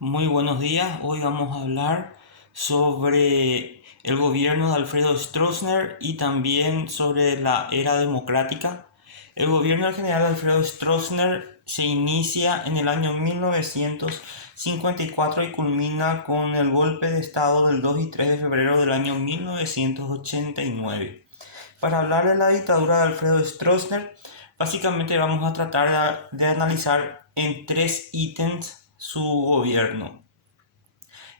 Muy buenos días. Hoy vamos a hablar sobre el gobierno de Alfredo Stroessner y también sobre la era democrática. El gobierno del general Alfredo Stroessner se inicia en el año 1954 y culmina con el golpe de estado del 2 y 3 de febrero del año 1989. Para hablar de la dictadura de Alfredo Stroessner, básicamente vamos a tratar de analizar en tres ítems su gobierno.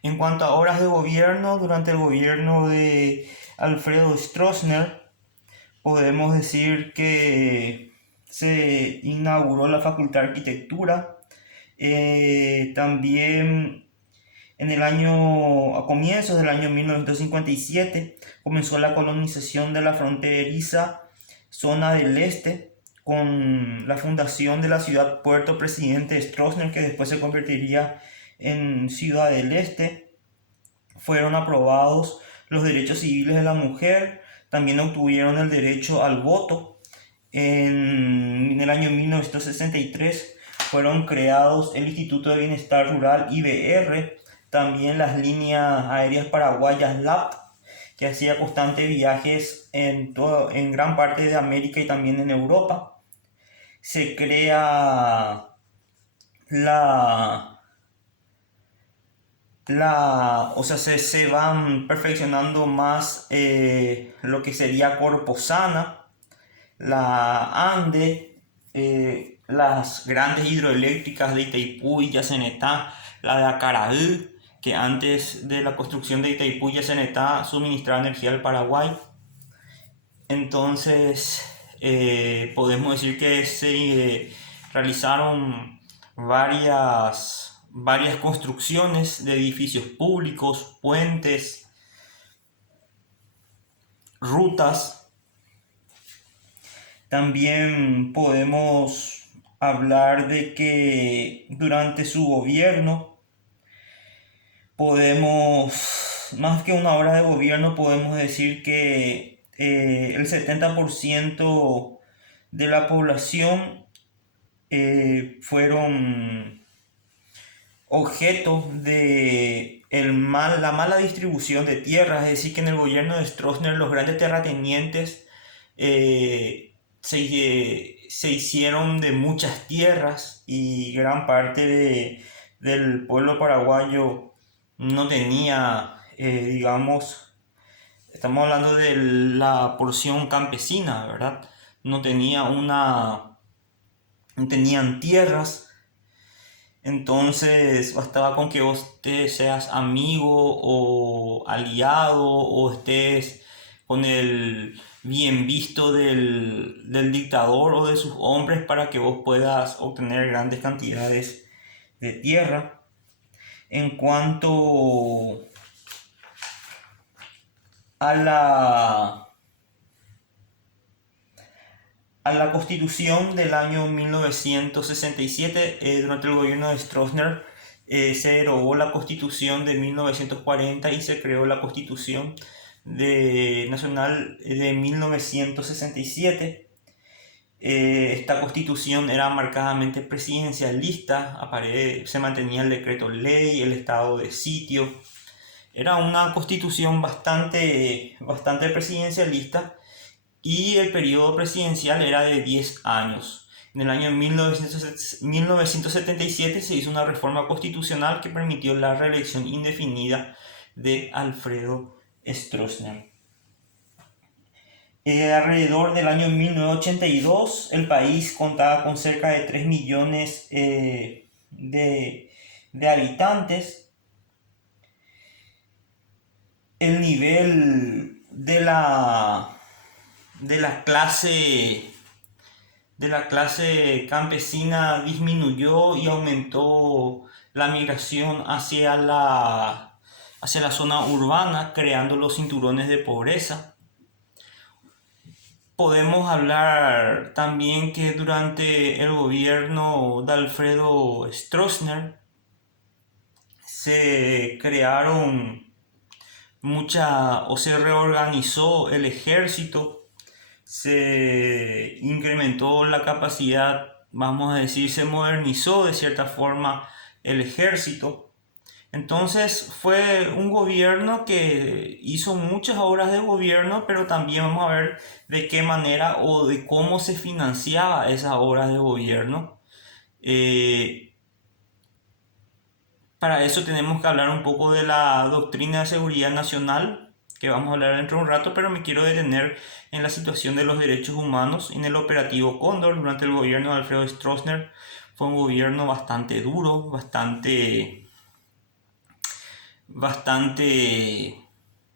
En cuanto a horas de gobierno, durante el gobierno de Alfredo Stroessner, podemos decir que se inauguró la Facultad de Arquitectura. También a comienzos del año 1957, comenzó la colonización de la fronteriza zona del este con la fundación de la ciudad Puerto Presidente Stroessner, que después se convertiría en Ciudad del Este. Fueron aprobados los derechos civiles de la mujer, también obtuvieron el derecho al voto. En el año 1963 fueron creados el Instituto de Bienestar Rural IBR, también las líneas aéreas paraguayas LAP, que hacía constantes viajes en gran parte de América y también en Europa. Se crea la se van perfeccionando más lo que sería Corposana, la Ande, las grandes hidroeléctricas de Itaipú y Yacenetá, la de Acaraú, que antes de la construcción de Itaipú y Yacenetá suministraba energía al Paraguay. Entonces, podemos decir que se realizaron varias construcciones de edificios públicos, puentes, rutas. También podemos hablar de que durante su gobierno más que una hora de gobierno, podemos decir que el 70% de la población fueron objeto de la mala distribución de tierras. Es decir, que en el gobierno de Stroessner los grandes terratenientes se hicieron de muchas tierras y gran parte del pueblo paraguayo no tenía, estamos hablando de la porción campesina, ¿verdad? No tenía no tenían tierras. Entonces bastaba con que vos te seas amigo o aliado o estés con el bien visto del dictador o de sus hombres para que vos puedas obtener grandes cantidades de tierra. En cuanto a la Constitución del año 1967, durante el gobierno de Stroessner, se derogó la Constitución de 1940 y se creó la Constitución Nacional de 1967. Esta constitución era marcadamente presidencialista, se mantenía el decreto ley, el estado de sitio. Era una constitución bastante presidencialista y el periodo presidencial era de 10 años. En el año 1977 se hizo una reforma constitucional que permitió la reelección indefinida de Alfredo Stroessner. Alrededor del año 1982 el país contaba con cerca de 3 millones de habitantes. El nivel de la clase campesina disminuyó y aumentó la migración hacia la zona urbana, creando los cinturones de pobreza. Podemos hablar también que durante el gobierno de Alfredo Stroessner se crearon se reorganizó el ejército, se incrementó la capacidad, vamos a decir, se modernizó de cierta forma el ejército. Entonces fue un gobierno que hizo muchas obras de gobierno, pero también vamos a ver de qué manera o de cómo se financiaba esas obras de gobierno. Eh, para eso tenemos que hablar un poco de la doctrina de seguridad nacional, que vamos a hablar dentro de un rato, pero me quiero detener en la situación de los derechos humanos en el operativo Cóndor durante el gobierno de Alfredo Stroessner. Fue un gobierno bastante duro, bastante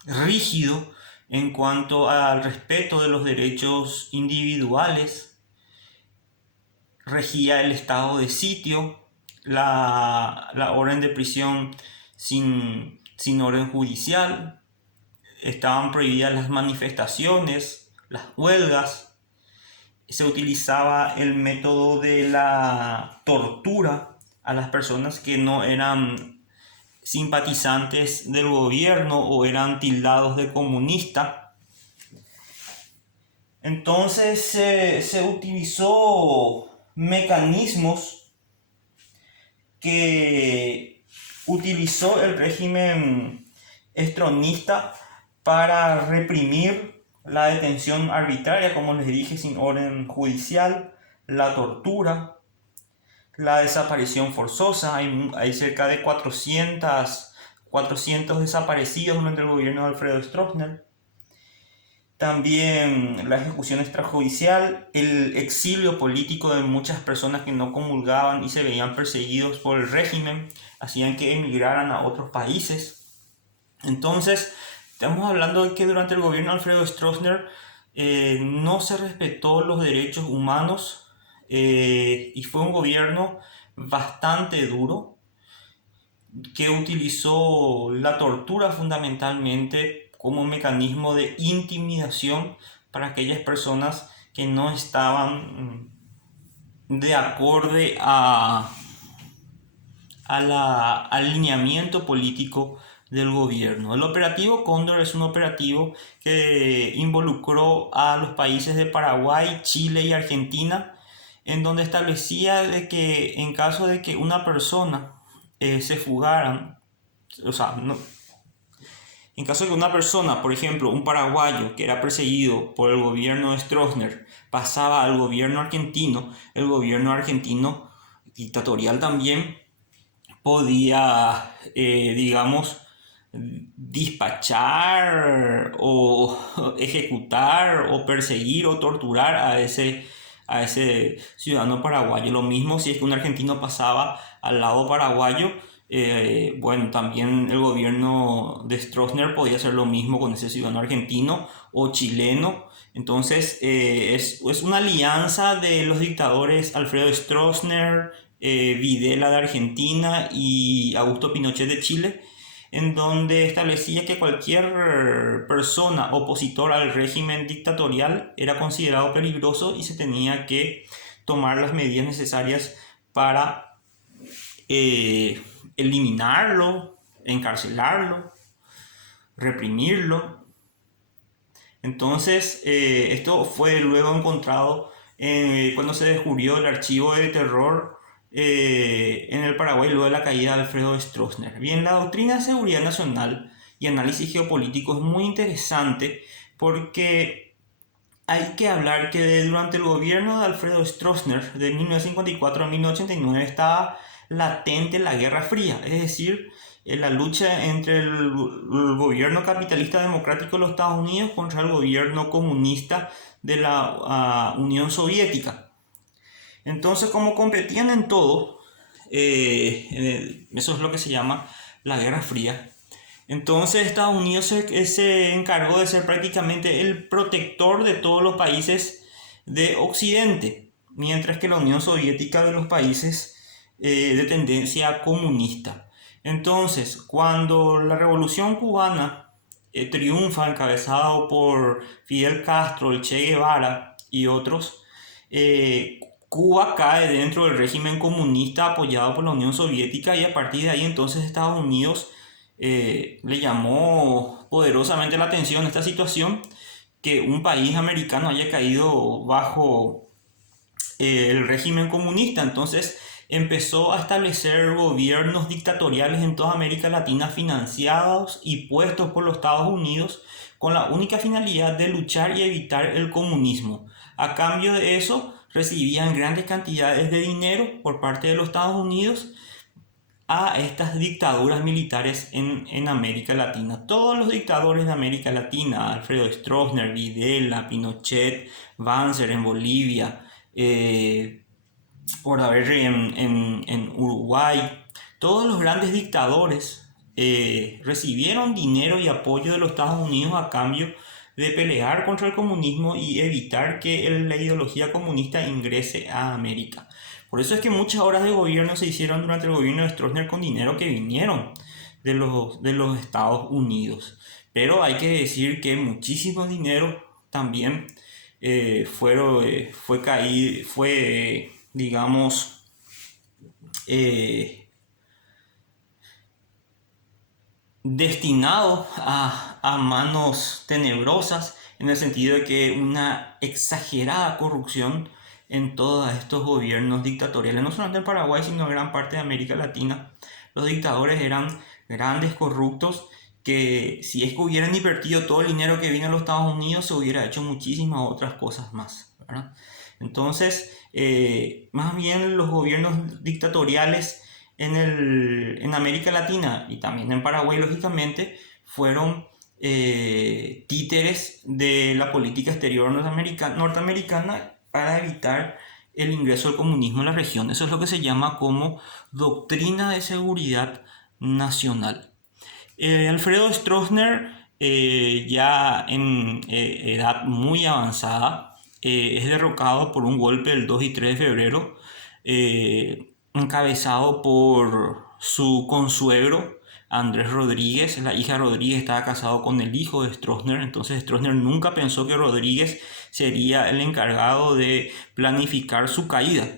rígido en cuanto al respeto de los derechos individuales. Regía el estado de sitio, la orden de prisión sin orden judicial, estaban prohibidas las manifestaciones, las huelgas, se utilizaba el método de la tortura a las personas que no eran simpatizantes del gobierno o eran tildados de comunista. Entonces se utilizó mecanismos que utilizó el régimen estronista para reprimir la detención arbitraria, como les dije, sin orden judicial, la tortura, la desaparición forzosa. Hay cerca de 400 desaparecidos durante el gobierno de Alfredo Stroessner. También la ejecución extrajudicial, el exilio político de muchas personas que no comulgaban y se veían perseguidos por el régimen, hacían que emigraran a otros países. Entonces, estamos hablando de que durante el gobierno de Alfredo Stroessner no se respetó los derechos humanos y fue un gobierno bastante duro que utilizó la tortura fundamentalmente como un mecanismo de intimidación para aquellas personas que no estaban de acorde al alineamiento político del gobierno. El operativo Cóndor es un operativo que involucró a los países de Paraguay, Chile y Argentina, en donde establecía de que en caso de que una persona se fugaran, o sea, no, en caso de que una persona, por ejemplo, un paraguayo que era perseguido por el gobierno de Stroessner, pasaba al gobierno argentino, el gobierno argentino, dictatorial también, podía, digamos, dispachar o ejecutar o perseguir o torturar a ese ciudadano paraguayo. Lo mismo si es que un argentino pasaba al lado paraguayo, bueno, también el gobierno de Stroessner podía hacer lo mismo con ese ciudadano argentino o chileno. Entonces es una alianza de los dictadores Alfredo Stroessner, Videla de Argentina y Augusto Pinochet de Chile, en donde establecía que cualquier persona opositora al régimen dictatorial era considerado peligroso y se tenía que tomar las medidas necesarias para eliminarlo, encarcelarlo, reprimirlo. Entonces, esto fue luego encontrado cuando se descubrió el archivo de terror en el Paraguay luego de la caída de Alfredo Stroessner. Bien, la doctrina de seguridad nacional y análisis geopolítico es muy interesante porque hay que hablar que durante el gobierno de Alfredo Stroessner de 1954 a 1989 estaba latente la Guerra Fría, es decir, la lucha entre el gobierno capitalista democrático de los Estados Unidos contra el gobierno comunista de la Unión Soviética. Entonces, como competían en todo, eso es lo que se llama la Guerra Fría. Entonces Estados Unidos se encargó de ser prácticamente el protector de todos los países de Occidente, mientras que la Unión Soviética de los países de tendencia comunista. Entonces, cuando la Revolución Cubana triunfa, encabezado por Fidel Castro, el Che Guevara y otros, Cuba cae dentro del régimen comunista apoyado por la Unión Soviética y a partir de ahí entonces Estados Unidos le llamó poderosamente la atención a esta situación, que un país americano haya caído bajo el régimen comunista. Entonces empezó a establecer gobiernos dictatoriales en toda América Latina financiados y puestos por los Estados Unidos con la única finalidad de luchar y evitar el comunismo. A cambio de eso, recibían grandes cantidades de dinero por parte de los Estados Unidos a estas dictaduras militares en América Latina. Todos los dictadores de América Latina, Alfredo Stroessner, Videla, Pinochet, Banzer en Bolivia, por haber en Uruguay, todos los grandes dictadores recibieron dinero y apoyo de los Estados Unidos a cambio de pelear contra el comunismo y evitar que la ideología comunista ingrese a América. Por eso es que muchas horas de gobierno se hicieron durante el gobierno de Stroessner con dinero que vinieron de los Estados Unidos. Pero hay que decir que muchísimo dinero también digamos, destinado a manos tenebrosas, en el sentido de que una exagerada corrupción en todos estos gobiernos dictatoriales, no solamente en Paraguay, sino en gran parte de América Latina. Los dictadores eran grandes corruptos que, si es que hubieran invertido todo el dinero que vino a los Estados Unidos, se hubiera hecho muchísimas otras cosas más, ¿verdad? Entonces, más bien los gobiernos dictatoriales en América Latina y también en Paraguay, lógicamente, fueron títeres de la política exterior norteamericana para evitar el ingreso del comunismo en la región. Eso es lo que se llama como doctrina de seguridad nacional. Alfredo Stroessner, ya en edad muy avanzada, es derrocado por un golpe el 2 y 3 de febrero, encabezado por su consuegro Andrés Rodríguez. La hija Rodríguez estaba casado con el hijo de Stroessner, entonces Stroessner nunca pensó que Rodríguez sería el encargado de planificar su caída.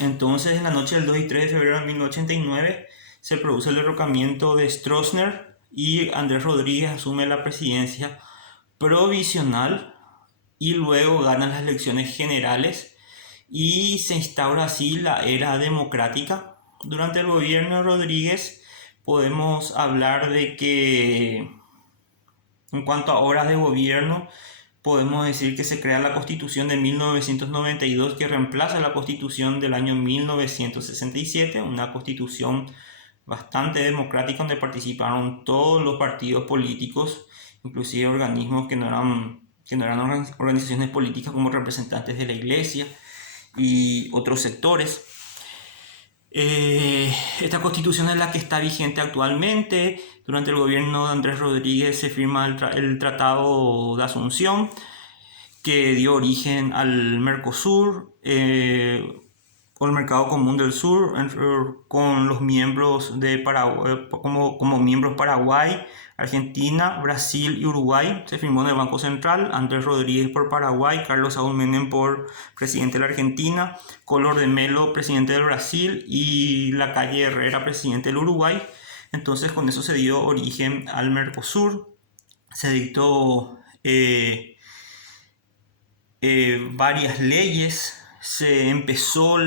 Entonces, en la noche del 2 y 3 de febrero de 1989 se produce el derrocamiento de Stroessner y Andrés Rodríguez asume la presidencia provisional y luego gana las elecciones generales y se instaura así la era democrática. Durante el gobierno de Rodríguez podemos hablar de que, en cuanto a horas de gobierno, podemos decir que se crea la Constitución de 1992 que reemplaza la Constitución del año 1967, una constitución bastante democrática donde participaron todos los partidos políticos, inclusive organismos que no eran organizaciones políticas, como representantes de la Iglesia y otros sectores. Esta constitución es la que está vigente actualmente. Durante el gobierno de Andrés Rodríguez se firma el Tratado de Asunción, que dio origen al Mercosur, o el Mercado Común del Sur, con los miembros de Paraguay, como miembros Paraguay, Argentina, Brasil y Uruguay. Se firmó en el Banco Central. Andrés Rodríguez por Paraguay, Carlos Saúl Menem por presidente de la Argentina, Collor de Mello presidente del Brasil y Lacalle Herrera presidente del Uruguay. Entonces, con eso se dio origen al Mercosur. Se dictó varias leyes. Se empezó,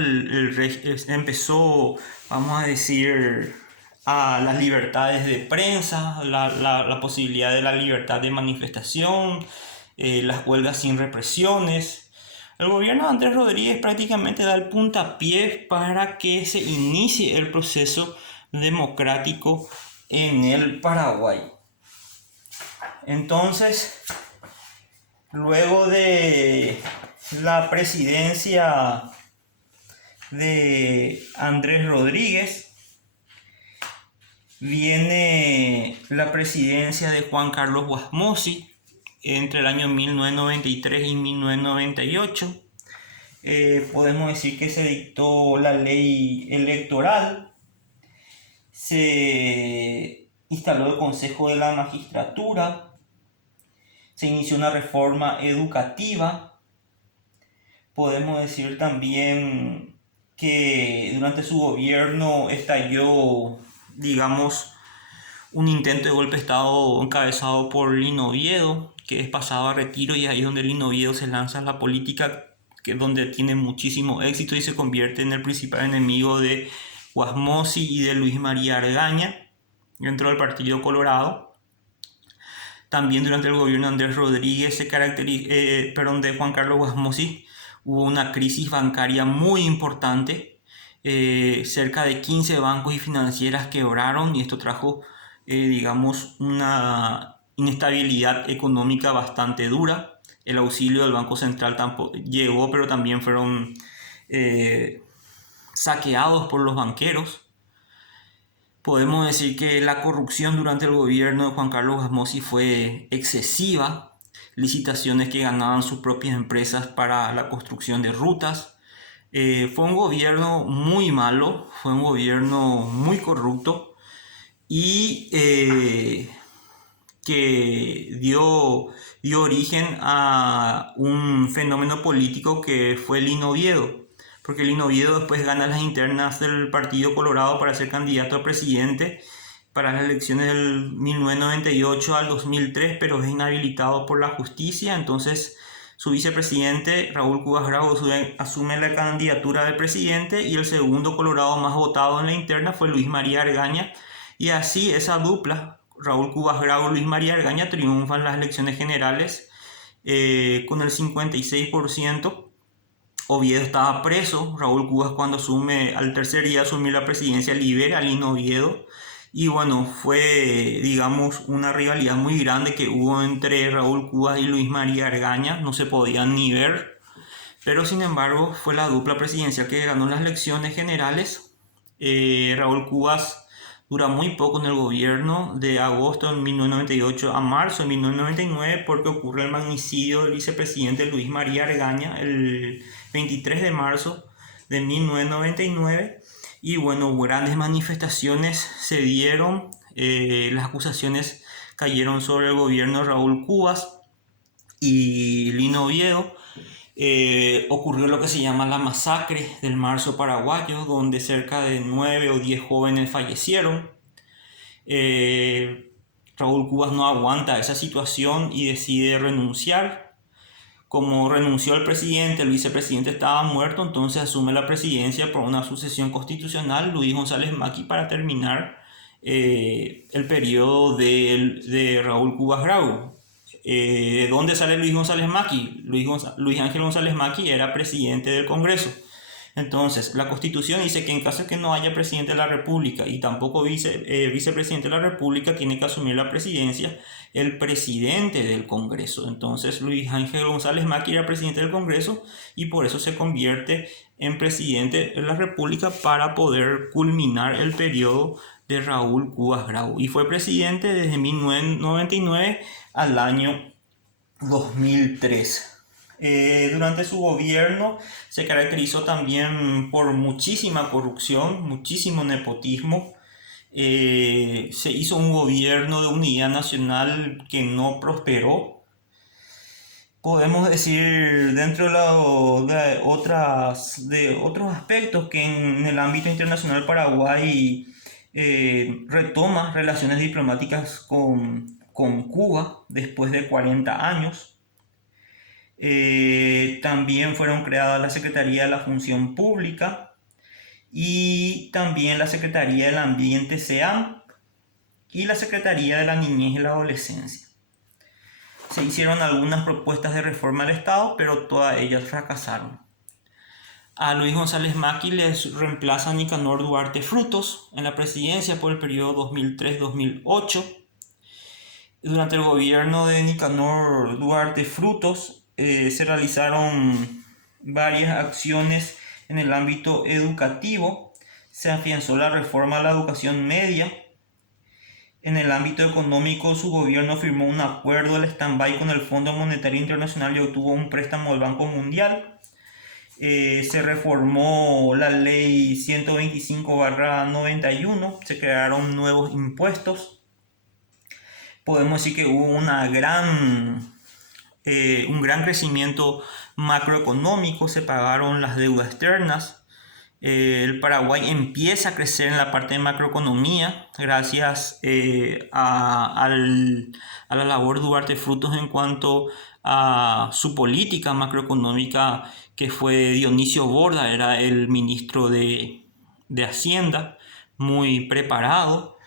vamos a decir, a las libertades de prensa, la posibilidad de la libertad de manifestación, las huelgas sin represiones. El gobierno de Andrés Rodríguez prácticamente da el puntapié para que se inicie el proceso democrático en el Paraguay. Entonces, luego de la presidencia de Andrés Rodríguez, viene la presidencia de Juan Carlos Guasmosi entre el año 1993 y 1998. Podemos decir que se dictó la ley electoral, se instaló el Consejo de la Magistratura, se inició una reforma educativa. Podemos decir también que durante su gobierno estalló, digamos, un intento de golpe de Estado encabezado por Lino Oviedo, que es pasado a retiro, y ahí es donde Lino Oviedo se lanza a la política donde tiene muchísimo éxito y se convierte en el principal enemigo de Wasmosy y de Luis María Argaña dentro del Partido Colorado. También durante el gobierno de Andrés Rodríguez, de Juan Carlos Wasmosy, hubo una crisis bancaria muy importante. Cerca de 15 bancos y financieras quebraron y esto trajo, digamos, una inestabilidad económica bastante dura. El auxilio del Banco Central tampoco llegó, pero también fueron saqueados por los banqueros. Podemos decir que la corrupción durante el gobierno de Juan Carlos Wasmosy fue excesiva. Licitaciones que ganaban sus propias empresas para la construcción de rutas. Fue un gobierno muy malo, fue un gobierno muy corrupto y que dio origen a un fenómeno político que fue Lino Oviedo, porque Lino Oviedo después gana las internas del Partido Colorado para ser candidato a presidente para las elecciones del 1998 al 2003, pero es inhabilitado por la justicia. Entonces su vicepresidente Raúl Cubas Grau asume la candidatura de presidente y el segundo colorado más votado en la interna fue Luis María Argaña, y así esa dupla, Raúl Cubas Grau y Luis María Argaña, triunfan en las elecciones generales con el 56%. Oviedo estaba preso. Raúl Cubas, cuando asume al tercer día de asumir la presidencia, libera a Lino Oviedo. Y bueno, fue, digamos, una rivalidad muy grande que hubo entre Raúl Cubas y Luis María Argaña. No se podían ni ver. Pero sin embargo, fue la dupla presidencial que ganó las elecciones generales. Raúl Cubas dura muy poco en el gobierno, de agosto de 1998 a marzo de 1999, porque ocurre el magnicidio del vicepresidente Luis María Argaña el 23 de marzo de 1999. Y bueno, grandes manifestaciones se dieron, las acusaciones cayeron sobre el gobierno de Raúl Cubas y Lino Oviedo. Ocurrió lo que se llama la masacre del Marzo Paraguayo, donde cerca de 9 o 10 jóvenes fallecieron. Raúl Cubas no aguanta esa situación y decide renunciar. Como renunció el presidente, el vicepresidente estaba muerto, entonces asume la presidencia por una sucesión constitucional Luis González Macchi para terminar el periodo de Raúl Cubas Grau. ¿De dónde sale Luis González Macchi? Luis Ángel González Macchi era presidente del Congreso. Entonces, la Constitución dice que en caso de que no haya presidente de la República y tampoco vicepresidente de la República, tiene que asumir la presidencia el presidente del Congreso. Entonces, Luis Ángel González Macchi era presidente del Congreso y por eso se convierte en presidente de la República para poder culminar el periodo de Raúl Cubas Grau. Y fue presidente desde 1999 al año 2003. Durante su gobierno se caracterizó también por muchísima corrupción, muchísimo nepotismo. Se hizo un gobierno de unidad nacional que no prosperó. Podemos decir dentro de otros aspectos que en el ámbito internacional Paraguay retoma relaciones diplomáticas con Cuba después de 40 años. También fueron creadas la Secretaría de la Función Pública y también la Secretaría del Ambiente SEAM y la Secretaría de la Niñez y la Adolescencia. Se hicieron algunas propuestas de reforma del Estado, pero todas ellas fracasaron. A Luis González Macchi les reemplaza Nicanor Duarte Frutos en la presidencia por el periodo 2003-2008. Durante el gobierno de Nicanor Duarte Frutos se realizaron varias acciones en el ámbito educativo. Se afianzó la reforma a la educación media. En el ámbito económico, su gobierno firmó un acuerdo del stand-by con el Fondo Monetario Internacional y obtuvo un préstamo del Banco Mundial. Se reformó la ley 125/91, se crearon nuevos impuestos. Podemos decir que hubo un gran crecimiento macroeconómico, se pagaron las deudas externas, el Paraguay empieza a crecer en la parte de macroeconomía gracias a la labor de Duarte Frutos en cuanto a su política macroeconómica, que fue Dionisio Borda, era el ministro de Hacienda, muy preparado.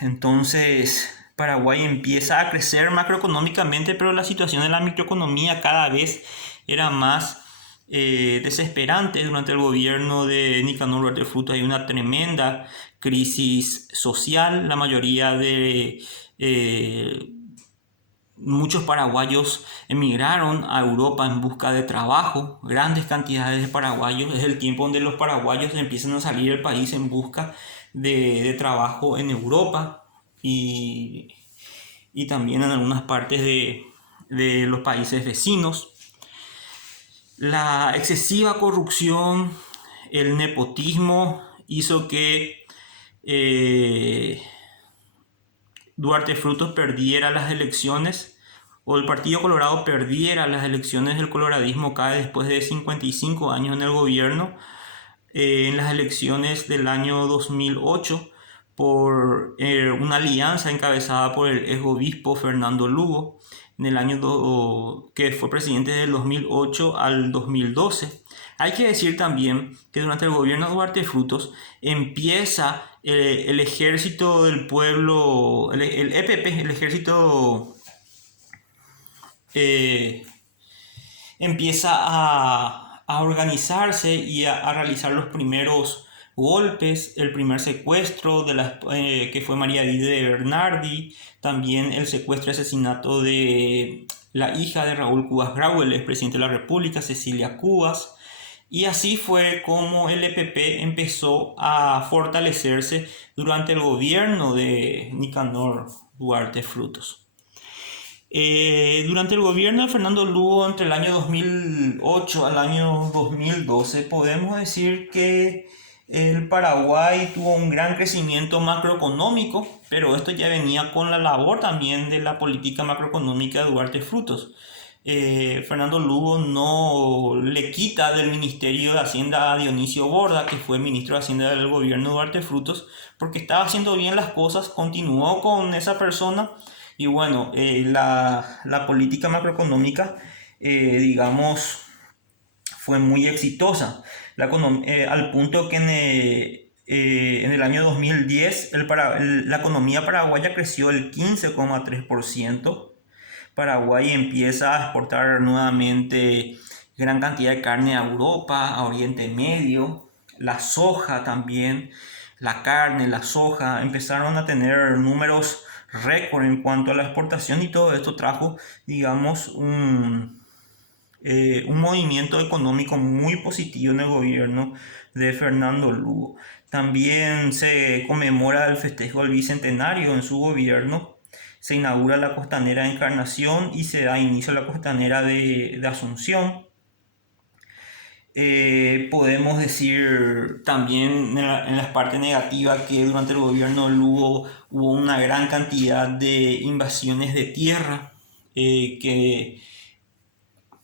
Entonces Paraguay empieza a crecer macroeconómicamente, pero la situación en la microeconomía cada vez era más desesperante. Durante el gobierno de Nicanor Duarte Frutos hay una tremenda crisis social. La mayoría de muchos paraguayos emigraron a Europa en busca de trabajo. Grandes cantidades de paraguayos. Es el tiempo donde los paraguayos empiezan a salir del país en busca de trabajo en Europa y también en algunas partes de los países vecinos. La excesiva corrupción, el nepotismo hizo que Duarte Frutos perdiera las elecciones, o el Partido Colorado perdiera las elecciones. Del coloradismo cae después de 55 años en el gobierno, en las elecciones del año 2008 por una alianza encabezada por el exobispo Fernando Lugo, en el año que fue presidente del 2008 al 2012. Hay que decir también que durante el gobierno de Duarte Frutos empieza el ejército del pueblo, el EPP, el ejército, empieza a organizarse y a realizar los primeros golpes, el primer secuestro que fue María de Bernardi, también el secuestro y asesinato de la hija de Raúl Cubas Grau, el expresidente de la República, Cecilia Cubas. Y así fue como el EPP empezó a fortalecerse durante el gobierno de Nicanor Duarte Frutos. Durante el gobierno de Fernando Lugo, entre el año 2008 al año 2012, podemos decir que el Paraguay tuvo un gran crecimiento macroeconómico, pero esto ya venía con la labor también de la política macroeconómica de Duarte Frutos. Fernando Lugo no le quita del Ministerio de Hacienda a Dionisio Borda, que fue ministro de Hacienda del gobierno de Duarte Frutos, porque estaba haciendo bien las cosas, continuó con esa persona. Y bueno, la política macroeconómica, digamos, fue muy exitosa, al punto que en el año 2010 la economía paraguaya creció el 15,3%. Paraguay empieza a exportar nuevamente gran cantidad de carne a Europa, a Oriente Medio, la soja también, la carne, la soja, empezaron a tener números récord en cuanto a la exportación, y todo esto trajo, digamos, un movimiento económico muy positivo en el gobierno de Fernando Lugo. También se conmemora el festejo del bicentenario en su gobierno. Se inaugura la costanera de Encarnación y se da inicio a la costanera de Asunción. Podemos decir también en la parte negativa que durante el gobierno de Lugo hubo una gran cantidad de invasiones de tierra, que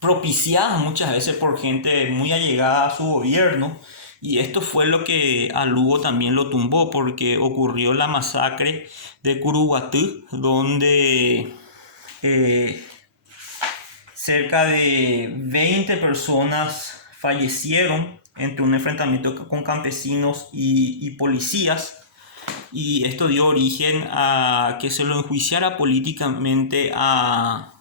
propiciadas muchas veces por gente muy allegada a su gobierno, y esto fue lo que a Lugo también lo tumbó, porque ocurrió la masacre de Curuguatú, donde cerca de 20 personas fallecieron entre un enfrentamiento con campesinos y policías, y esto dio origen a que se lo enjuiciara políticamente a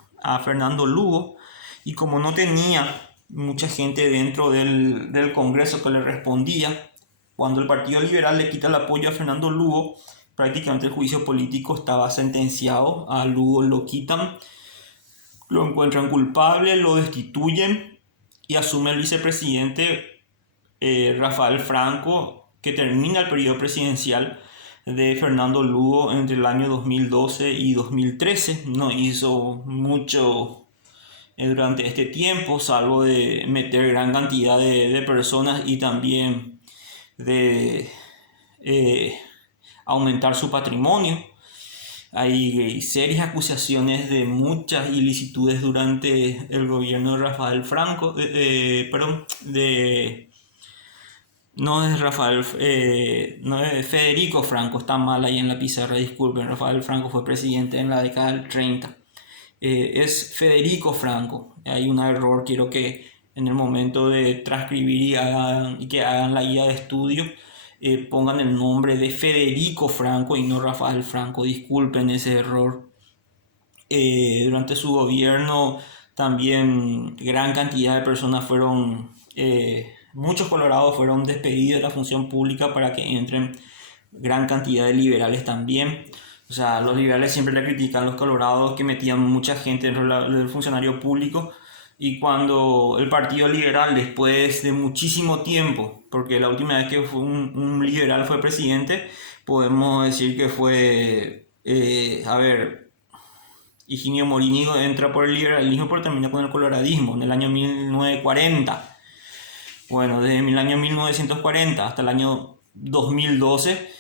Fernando Lugo. Y como no tenía mucha gente dentro del Congreso que le respondía, cuando el Partido Liberal le quita el apoyo a Fernando Lugo, prácticamente el juicio político estaba sentenciado. A Lugo lo quitan, lo encuentran culpable, lo destituyen y asume el vicepresidente Rafael Franco, que termina el periodo presidencial de Fernando Lugo entre el año 2012 y 2013. No hizo mucho durante este tiempo, salvo de meter gran cantidad de personas y también de aumentar su patrimonio. Hay serias acusaciones de muchas ilicitudes durante el gobierno de Rafael Franco, de No es Rafael, no es Federico Franco, está mal ahí en la pizarra, disculpen. Rafael Franco fue presidente en la década del 30. Es Federico Franco. Hay un error, quiero que en el momento de transcribir y que hagan la guía de estudio, pongan el nombre de Federico Franco y no Rafael Franco. Disculpen ese error. Durante su gobierno también gran cantidad de personas fueron, muchos colorados fueron despedidos de la función pública para que entren gran cantidad de liberales también. O sea, los liberales siempre le critican a los colorados que metían mucha gente dentro del funcionario público, y cuando el Partido Liberal, después de muchísimo tiempo, porque la última vez que un liberal fue presidente, podemos decir que fue, Higinio Morínigo entra por el liberalismo pero termina con el coloradismo en el año 1940. Bueno, desde el año 1940 hasta el año 2012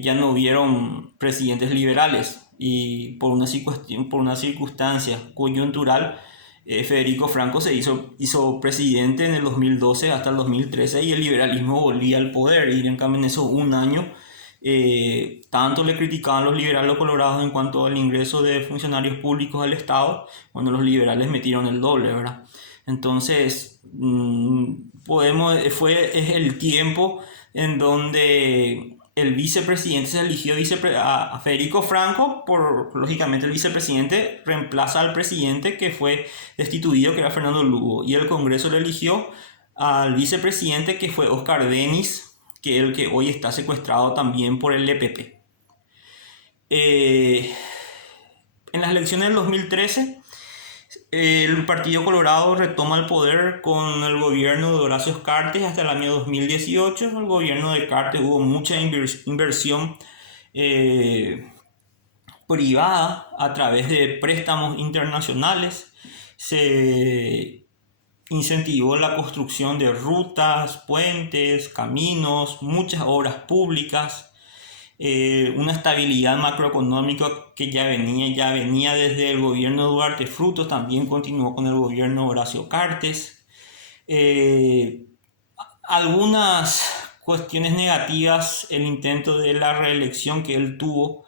ya no hubieron presidentes liberales, y por una circunstancia coyuntural, Federico Franco se hizo presidente en el 2012 hasta el 2013, y el liberalismo volvía al poder, y en cambio en esos un año tanto le criticaban los liberales colorados en cuanto al ingreso de funcionarios públicos al Estado, cuando los liberales metieron el doble, ¿verdad? Entonces, es el tiempo en donde el vicepresidente se eligió a Federico Franco, lógicamente el vicepresidente reemplaza al presidente que fue destituido, que era Fernando Lugo, y el Congreso le eligió al vicepresidente, que fue Oscar Denis, que es el que hoy está secuestrado también por el EPP. En las elecciones del 2013, el Partido Colorado retoma el poder con el gobierno de Horacio Cartes hasta el año 2018. En el gobierno de Cartes hubo mucha inversión privada a través de préstamos internacionales. Se incentivó la construcción de rutas, puentes, caminos, muchas obras públicas, una estabilidad macroeconómica que ya venía desde el gobierno de Duarte Frutos, también continuó con el gobierno de Horacio Cartes. Algunas cuestiones negativas: el intento de la reelección que él tuvo,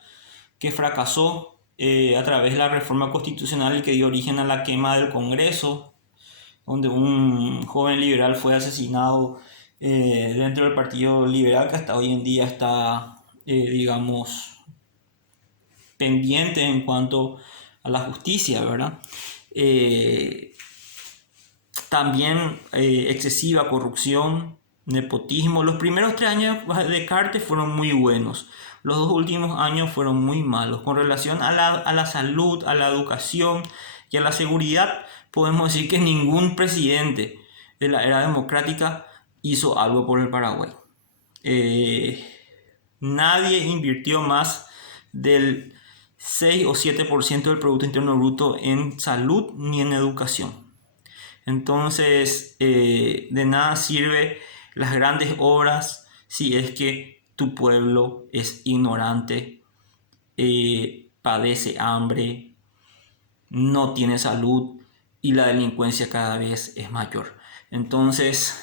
que fracasó a través de la reforma constitucional y que dio origen a la quema del Congreso, donde un joven liberal fue asesinado dentro del Partido Liberal, que hasta hoy en día está, digamos, pendiente en cuanto a la justicia, ¿verdad? También excesiva corrupción, nepotismo. Los primeros 3 años de Cartes fueron muy buenos. Los 2 últimos años fueron muy malos. Con relación a la salud, a la educación y a la seguridad, podemos decir que ningún presidente de la era democrática hizo algo por el Paraguay. Nadie invirtió más del 6 o 7% del Producto Interno Bruto en salud ni en educación. Entonces, de nada sirve las grandes obras si es que tu pueblo es ignorante, padece hambre, no tiene salud y la delincuencia cada vez es mayor. Entonces,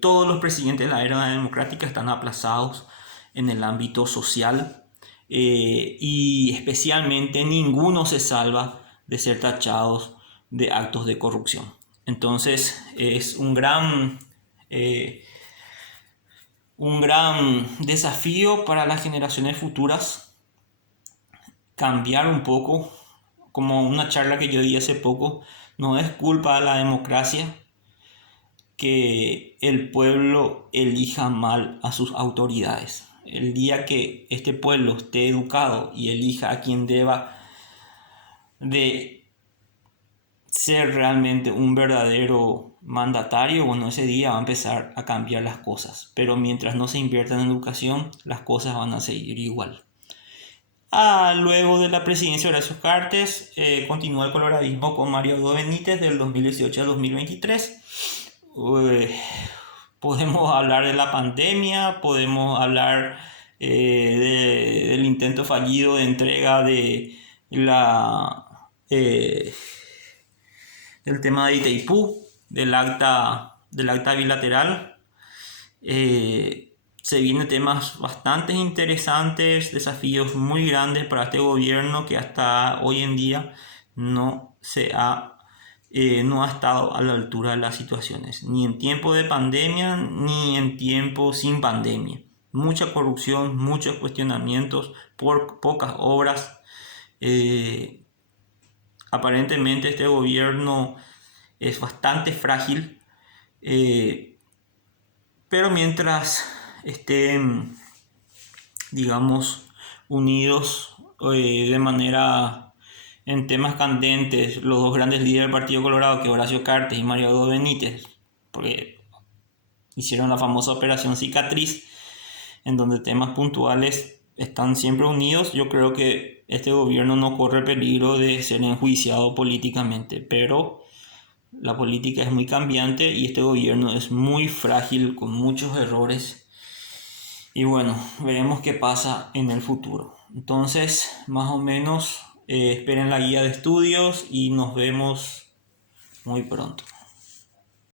todos los presidentes de la era democrática están aplazados en el ámbito social, y especialmente ninguno se salva de ser tachados de actos de corrupción. Entonces es un gran desafío para las generaciones futuras cambiar un poco. Como una charla que yo di hace poco, no es culpa de la democracia que el pueblo elija mal a sus autoridades. El día que este pueblo esté educado y elija a quien deba de ser realmente un verdadero mandatario, bueno, ese día va a empezar a cambiar las cosas. Pero mientras no se invierta en educación, las cosas van a seguir igual. Luego de la presidencia de Horacio Cartes, continúa el coloradismo con Mario Abdo Benítez del 2018 al 2023. Podemos hablar de la pandemia, podemos hablar del intento fallido de entrega de del tema de Itaipú, del acta bilateral. Se vienen temas bastante interesantes, desafíos muy grandes para este gobierno que hasta hoy en día no ha estado a la altura de las situaciones, ni en tiempo de pandemia ni en tiempo sin pandemia. Mucha corrupción, muchos cuestionamientos por pocas obras. Aparentemente este gobierno es bastante frágil, pero mientras estén, digamos, unidos de manera en temas candentes, los dos grandes líderes del Partido Colorado, que Horacio Cartes y Mario Abdo Benítez, porque hicieron la famosa operación cicatriz, en donde temas puntuales están siempre unidos, yo creo que este gobierno no corre peligro de ser enjuiciado políticamente, pero la política es muy cambiante y este gobierno es muy frágil, con muchos errores. Y bueno, veremos qué pasa en el futuro. Entonces, más o menos, esperen la guía de estudios y nos vemos muy pronto.